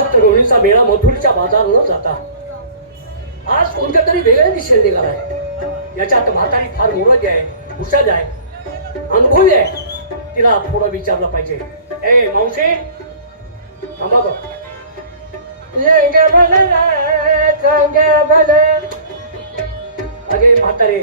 भक्त रोहिणीचा मेळा मथुरीच्या बाजार न जाता. आज कोणत्या तरी वेगळ्या दिशेने निघालाय याच्यात म्हातारी फार मोरज आहे हुशार आहे अनुभवी आहे. तिला थोडं विचारलं पाहिजे. ए मावशी थांबा बघ अगे म्हातारे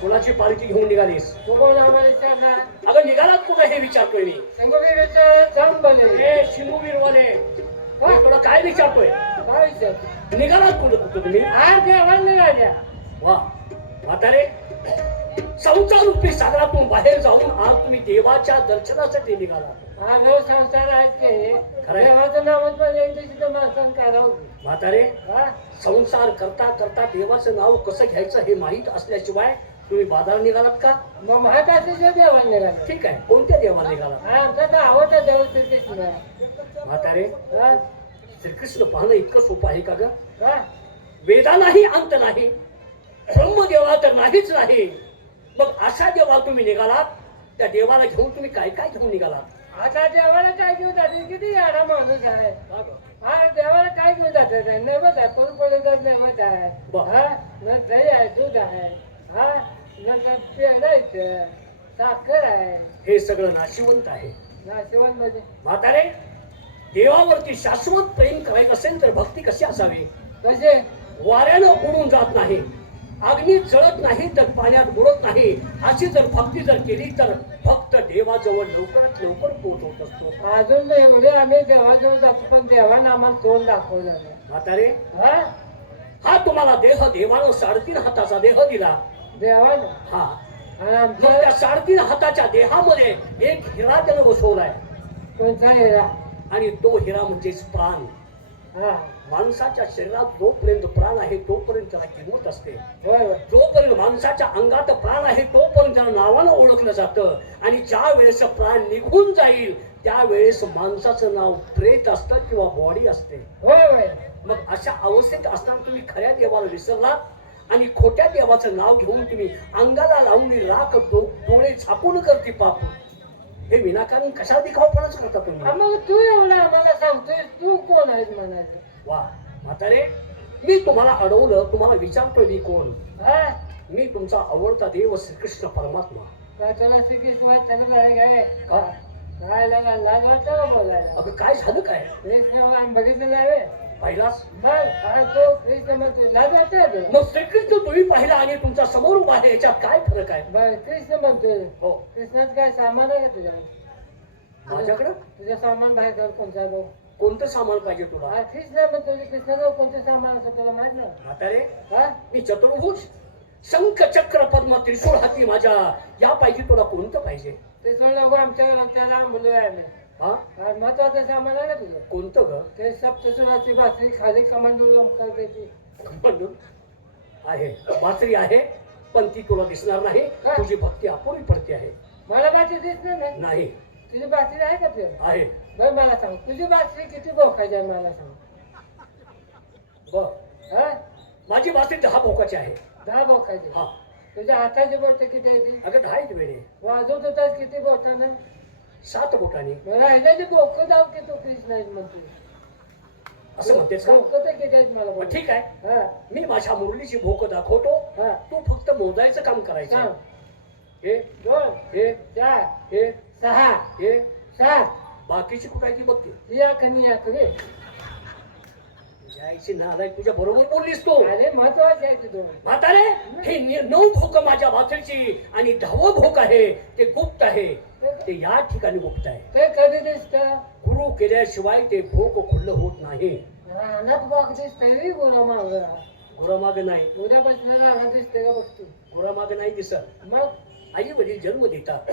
कुणाची पालखी घेऊन निघालीस. अगं निघालात कुठं हे विचारतोय मी? ए शिंगूवीरवाले मी तुला काय विचारतोय? निघालात कुठं कुठं तुम्ही? वा म्हातारे. संसार रूपी सागरातून बाहेर जाऊन आज तुम्ही देवाच्या दर्शनासाठी निघाला. म्हातारे संसार करता करता देवाचं नाव कसं घ्यायचं हे माहीत असल्याशिवाय तुम्ही बाजारात निघालात का? ठीक आहे. कोणत्या देवाला निघाला. म्हातारे श्रीकृष्ण पाहणं इतकं सोपं आहे का ग? वेदालाही अंत नाही. ब्रह्मदेवा तर नाहीच नाही मग अशा देवा तुम्ही निघालात? त्या देवाला घेऊन तुम्ही काय काय घेऊन निघालात? आता देवाला काय घेऊन जाते? किती याडा माणूस आहे. हा देवाला काय घेऊन जातात नैवत आहे कोण पडत नैवत आहे. हा दही आहे दूध आहे. हा नंतर पेरायचं साखर आहे. हे सगळं नाशिवंत आहे. नाशिवणमध्ये म्हातारे देवावरती शाश्वत प्रेम करायचं असेल तर भक्ती कशी असावी? कसे वाऱ्यानं उडून जात नाही. अग्नी जळत नाही तर पाण्यात बुडत नाही. अशी जर भक्ती जर केली तर भक्त देवाजवळ लवकरात लवकर पोहोचवत असतो. अजून एवढे आम्ही देवाजवळ जातो पण देवानं आम्हाला तोंड दाखवलं म्हातारे हा? हा तुम्हाला देह देवानं साडेतीन हाताचा देह दिला. देवानं? हा. आणि त्या साडेतीन हाताच्या देहामध्ये एक हिरा त्यानं बसवलाय. कोणता हिरा? आणि तो हिरा म्हणजेच प्राण. हा. माणसाच्या शरीरात जोपर्यंत प्राण आहे तोपर्यंत त्याला किंमत असते. जोपर्यंत माणसाच्या अंगात प्राण आहे तोपर्यंत त्याला नावानं ओळखलं जातं. आणि ज्या वेळेस प्राण निघून जाईल त्यावेळेस माणसाचं नाव प्रेत असतं किंवा बॉडी असते. मग अशा अवस्थेत असताना तुम्ही खऱ्या देवाला विसरलात आणि खोट्या देवाचं नाव घेऊन तुम्ही अंगाला लावून राख डोळे झाकून करते पाप. हे विनाकारण कशा दिखावपणाच करता तुम्ही? मग तू एवढं आम्हाला सांगतोय तू कोण आहेस म्हणायचं? वा म्हातारे मी तुम्हाला अडवलं तुम्हाला विचारतोय मी कोण? हा? मी तुमचा आवडता देव श्रीकृष्ण परमात्मा. काय तुला श्रीकृष्ण माहीत त्याला काय काय? का? काय लागा लाज वाटतं का बोलायला अगं काय झालं काय? कृष्ण आम्ही बघितलेलं आहे पाहिलास मग तो श्रीकृष्ण तुम्ही पाहिला आणि तुमचा समोर उभा आहे याच्यात काय फरक आहे? बर कृष्ण म्हणतोय हो. कृष्णाचं काय सामान आहे का तुझ्या? माझ्याकडं? तुझं सामान बाहेर कर कोणता गो कोणतं सामान पाहिजे तुला? हा कृष्ण म्हणतो कृष्णाचं कोणतं सामान असं तुला माहीत ना म्हातारे हा? मी चतुर्भुज. शंख चक्र पद्म त्रिशूळ हाती माझ्या. यापैकी तुला कोणतं पाहिजे? कृष्ण लोक आमच्या त्याला बोलूया आम्ही. हा? महत्वाचं सामान आहे ना तुझं? कोणतं ग? ते सप्तसुराची भाकरी खाली कमांडून करते म्हणून आहे. बासरी आहे पण ती तुला दिसणार नाही. का? तुझी भक्ती अपुरी पडते आहे. मला बाकी दिसणार नाही? नाही. तुझी बाकी आहे का ते आहे. बरं मला सांग. तुझी बाकी किती बोकायची आहे मला सांग. बर. हा? माझी बासरी दहा भोकाची आहे. दहा बोकायची हा. तुझ्या हाताची बोट किती आहे ती? अगं दहा आहेत वेळे. वाजवत होतास किती बोटानं? सात बोटाने राहिल्याची बोक जाऊ की तू कृष्ण म्हणतो असं म्हणतेस का? बोक तर किती आहेत मला मग बोल ठीक आहे. हा. मी माझ्या मुरलीची भोक दाखवतो. हा. तू फक्त मोजायचं काम करायचं. सांग हे दोन हे चार हे सहा हे सात. बाकीची कुठं आहे ती बघते या कनी या कमी जायची नालाय तुझ्या बरोबर बोललीस तू. अरे महत्त्वाचे आहे ते दोन. म्हातारे हे नि- नऊ भोक माझ्या भाथरची आणि दहावं भोक आहे ते गुप्त आहे. ते या ठिकाणी गुप्त आहे ते कधी दिसत? गुरु केल्याशिवाय ते भोक खुल्लं होत नाही. रानात बाग दिसतंय गुरामाग. नाही. उद्यापासून रानात दिसते का बघतो गुरामाग नाही दिसत. मग? आई वडील जन्म देतात.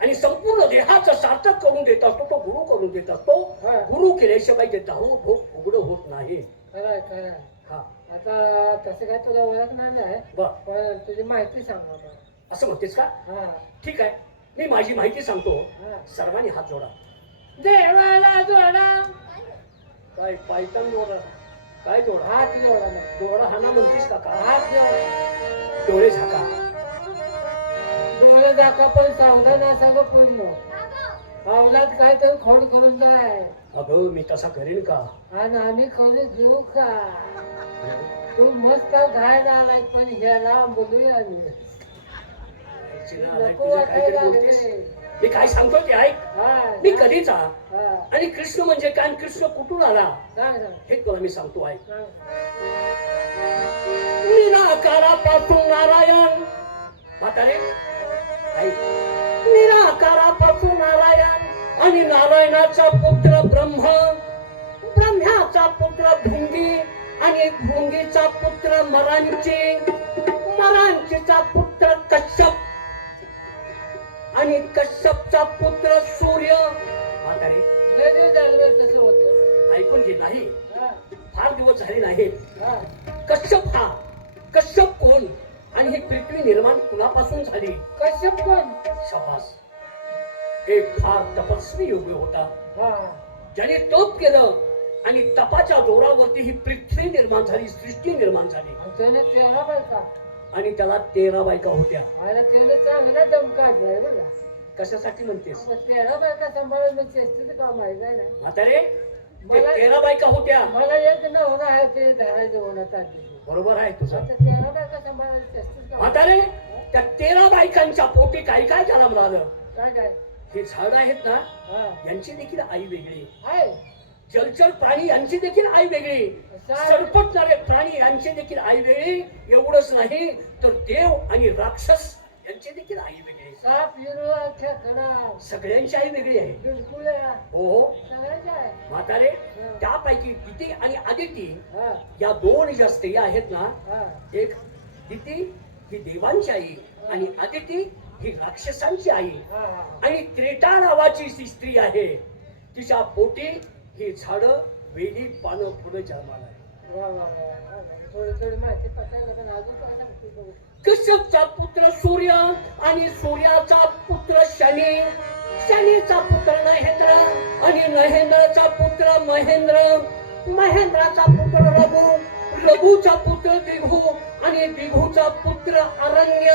आणि संपूर्ण देहाचं सार्थक करून देत असतो तो गुरु करून देत असतो हा. गुरु केल्याशिवाय ते दहावं भोक उघड होत नाही. खरंय खरंय. हा. आता तसं काय तुला ओळख नाही आहे बर. पण तुझी माहिती सांग मला असं म्हणतेस का? हा. ठीक आहे. मी माझी माहिती सांगतो. सर्वांनी हात जोडा. देवाला जोडा. काय पायथन जोडा? काय जोडा? हात जोडा. जोडा हाना म्हणतेस का का? हात जोडा. डोळे झाका. डोळे दाखवा पण सावधान असावं पूर्ण. पावलात काय तर खोड करून जाय. अगं मी तसा करेन का? आणि आम्ही करून घेऊ का? तू मस्त घायला आलाय पण ह्याला बोलूया आम्ही चिना आलाय, नको तुझं काहीतरी वाटायला बोलतेस. लागले. मी काय सांगतो ते ऐक. मी कधीचा आणि कृष्ण म्हणजे काय? कृष्ण कुठून आला? हे तुला मी सांगतो ऐक. निराकारापासून नारायण. म्हातारे निराकारापासून नारायण आणि नारायणाचा पुत्र ब्रह्म. ब्रह्म्याचा पुत्र भुंगी आणि भुंगीचा पुत्र मरांची. मरांचीचा पुत्र कश्यप. आणि कश्यपचा पुत्र सूर्य. म्हातारे लगेच झालं तसं होतं. ऐकून घे नाही. हा, फार दिवस झाले नाहीत. हा. कश्यप हा. कश्यप कोण? आणि ही पृथ्वी निर्माण कुणापासून झाली? कश्यप कोण? शबास. एक फार तपस्वी योगी होता. हा. ज्याने तप केलं आणि तपाच्या जोरावरती ही पृथ्वी निर्माण झाली सृष्टी निर्माण झाली. त्याने तेरा बायका. आणि त्याला तेरा बायका होत्या. त्याने चांगला कशासाठी म्हणतेस? तेरा बायका सांभाळून चेष्टेचं काम आहे ना? म्हातारे ते मला- तेरा बायका होत्या. मला एक नवरा आहे ते धरायचं आली बरोबर आहे तुझं. आता तेरा बायका सांभाळायला चेष्टेचं काम म्हातारे त्या तेरा बायकांच्या पोटी काय काय त्याला मिळालं काय काय? हे झाड आहेत ना हा. यांची देखील आई वेगळी आहे. जलचर प्राणी यांची देखील आई वेगळी. सरपटणारे प्राणी यांची देखील आई वेगळी. एवढंच नाही तर देव आणि राक्षस यांची देखील आई वेगळी साप सगळ्यांची आई वेगळी आहे. हो आहे. म्हातारे त्यापैकी दिती आणि आदिती हा. या दोन ज्या स्त्रिया आहेत ना हा. एक दिती ही देवांची आई आणि आदिती ही राक्षसांची आई. हा हा आणि त्रेटा नावाची ती स्त्री आहे तिच्या पोटी ही झाड वेली पानं फुलं जन्माला कश्यपचा पुत्र सूर्य आणि सूर्याचा पुत्र शनी. शनीचा पुत्र नहेंद्र आणि नहेंद्रचा पुत्र महेंद्र. महेंद्राचा पुत्र रघु रघुचा पुत्र दिघू आणि दिघूचा पुत्र अरण्य.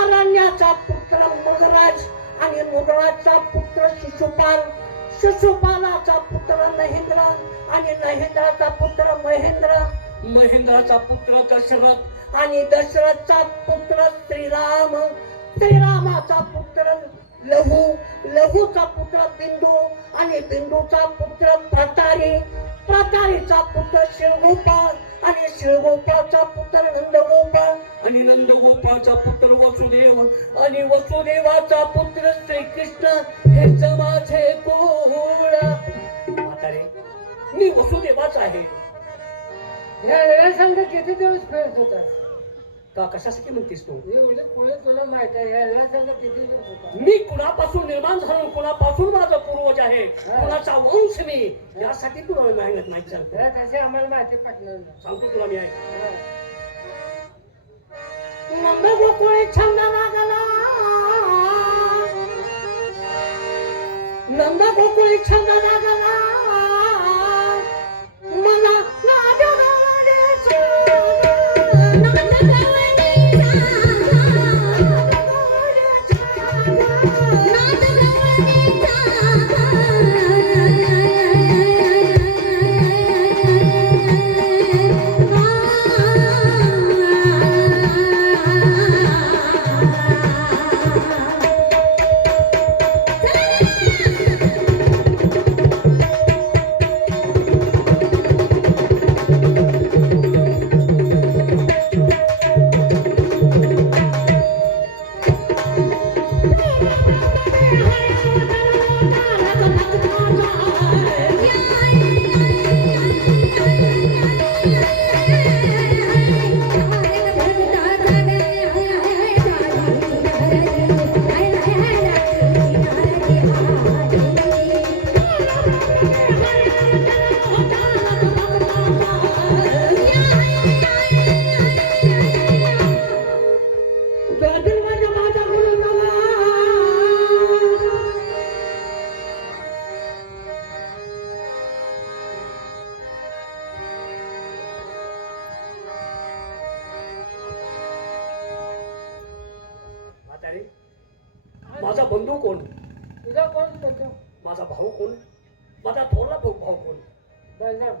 अरण्याचा पुत्र मृगराज आणि मृगराजचा पुत्र शिशुपाल. शिशुपालाचा पुत्र महेंद्र आणि महेंद्राचा पुत्र महेंद्र. महेंद्राचा पुत्र दशरथ आणि दशरथचा पुत्र श्रीराम. श्रीरामाचा पुत्र लहू लहूचा पुत्र बिंदू आणि बिंदूचा पुत्र प्रतारी. प्रतारीचा पुत्र शिवगोपाळ आणि शिवगोपाळचा पुत्र नंदगोपाळ. आणि नंदगोपाळचा पुत्र वसुदेव. आणि वसुदेवाचा पुत्र श्रीकृष्ण. हेच माझे कुळ. म्हातारे मी वसुदेवाचा आहे. या वेळा संघ किती दिवस फिरत होता? का कशासाठी म्हणतेस तू? एवढे कोणी तुला माहीत आहे या वेळा संघ किती दिवस होता? मी कुणापासून निर्माण झालो कुणापासून माझा पूर्वज आहे कुणाचा वंश मी यासाठी तुला मेहनत नाही सांगतो आम्हाला माहिती पटणार नाही. सांगतो तुला मी ऐक. हा. नंद गोकुळे छंद लागला नंद गोकुळे छंद लागला माझा भाऊ कोण माझा थोरला भाऊ कोण दर्जा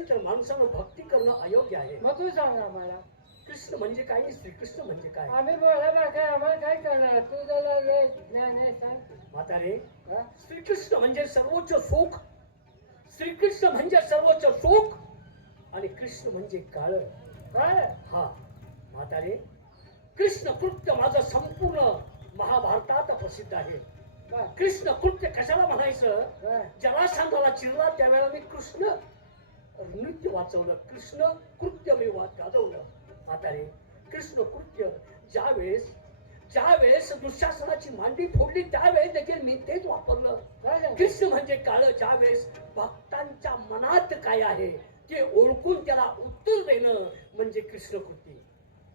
नसेल तर माणसानं भक्ती करणं अयोग्य आहे. मग तू सांग आम्हाला. कृष्ण म्हणजे काय आणि श्रीकृष्ण म्हणजे काय? आम्ही बोलायला काय आम्हाला काय करणार? तू त्याला रे श्रीकृष्ण म्हणजे सर्वोच्च सुख श्रीकृष्ण म्हणजे सर्वोच्च सुख आणि कृष्ण म्हणजे काळ. काय हा. म्हातारे कृष्ण कृत्य माझं संपूर्ण महाभारतात प्रसिद्ध आहे. कृष्ण कृत्य कशाला म्हणायचं? बर. जरा चिरला त्यावेळेला मी कृष्ण. नृत्य वाचवलं कृष्ण कृत्य मी वा गाजवलं म्हातारे कृष्ण कृत्य ज्यावेळेस ज्यावेळेस दुःशासनाची मांडी फोडली त्यावेळेस देखील मी तेच वापरलं. कृष्ण म्हणजे काळ ज्यावेळेस भक्तांच्या मनात काय आहे ते ओळखून त्याला उत्तर देणं म्हणजे कृष्ण कृती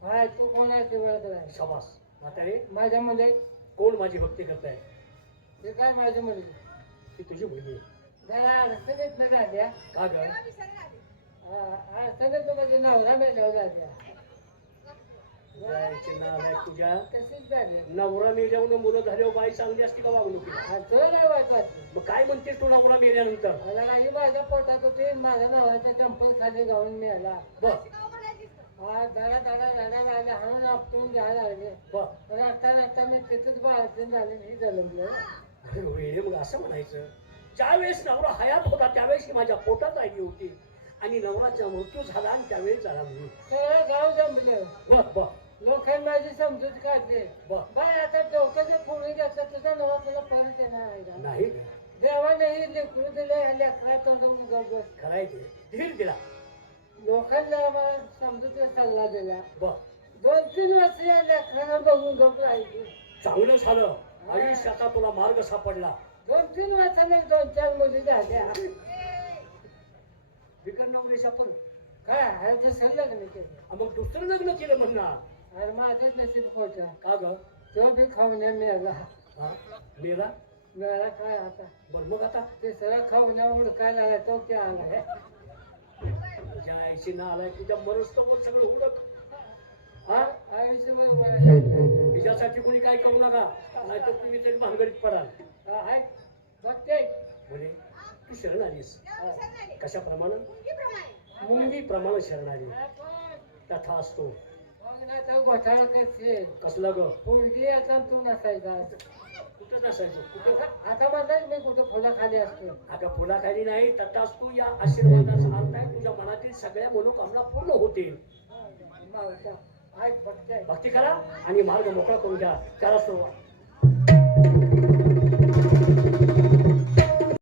काय? तू ओळख आहे शबास. म्हातारे माझ्या मुले कोण माझी भक्ती करताय? ते काय माझ्या मुली ती तुझी मुलगी आहे. जरा अडचणीत न झाल्या का ग हा, अडचणीत माझे नवरा मेल्यावर झाल्या जायची नाव आहे तुझ्या. तशीच झाली नवरा मेल्यावर मुलं झाल्यावर बाई चांगली असती का हा, नाही वाईट वाटलं मग काय म्हणतेस तू नवरा मेल्यानंतर? मला काही माझ्या पोटात होते माझ्या नवऱ्याच्या चंपल खाली जाऊन मिळाला बर. हा धडा धडा धडा लागले हाणून आपटून घ्यायला लागले. बर. रडता रडता मी तिथेच बाळातीन झाली ही जलमलं अरे वेळे मग असं म्हणायचं? ज्यावेळेस नवरा हयात होता त्यावेळेस ही माझ्या पोटात आली होती. आणि नवराचा मृत्यू झाला आणि त्यावेळेस झाला मी सगळं गाव जमलं. बर लोकांनी माझी समजूत काढली. बर बाय आता डोक्याचं फोडी घेतलं तुझा नवा तुला परत येणार आहे? नाही. देवाने ही लेकरू दिले या लेकरा तोंडून गरज खराय ते. धीर दिला. लोकांना मला समजूत सल्ला दिला. दोन तीन वर्ष या लेकरांना बघून गप राहिली चांगलं झालं. आयुष्याचा तुला मार्ग सापडला. दोन तीन वर्षाने दोन चार मुली झाल्या. बिकर नवरेशा पण काय ते सल्लग नाही केलं. मग दुसरं लग्न केलं म्हणणार? अरे माझंच नशीब खोटं. का ग? तो बी खाऊन मिळाला हा? मेला? मिळाला काय आता? बर मग आता? ते सगळं खाऊन हुडकायला आला तो क्या आलाय? तुझ्या आईची ना आलाय तुझ्या मनस्तवर सगळं उडक. हा? आयुष्य बरोबर आहे. तिच्यासाठी कोणी काय करू नका नाहीतर तुम्ही तरी भानगडीत पडाल. आहे बघते. म्हणे तू शरण आलीस. कशाप्रमाणे? मुंगी प्रमाण शरण आली. तथा असतो. कसला ग? पोरगी आता तू नसायचा. कुठं नसायचं? कुठं? आता म्हणतात मी कुठं फुलाखाली असतो. अगं फुलाखाली नाही तथास्तू या आशीर्वादाचा अर्थ आहे तुझ्या मनातील सगळ्या मनोकामना पूर्ण होतील. भक्ती करा आणि मार्ग मोकळा करून घ्या. करा सुरुवात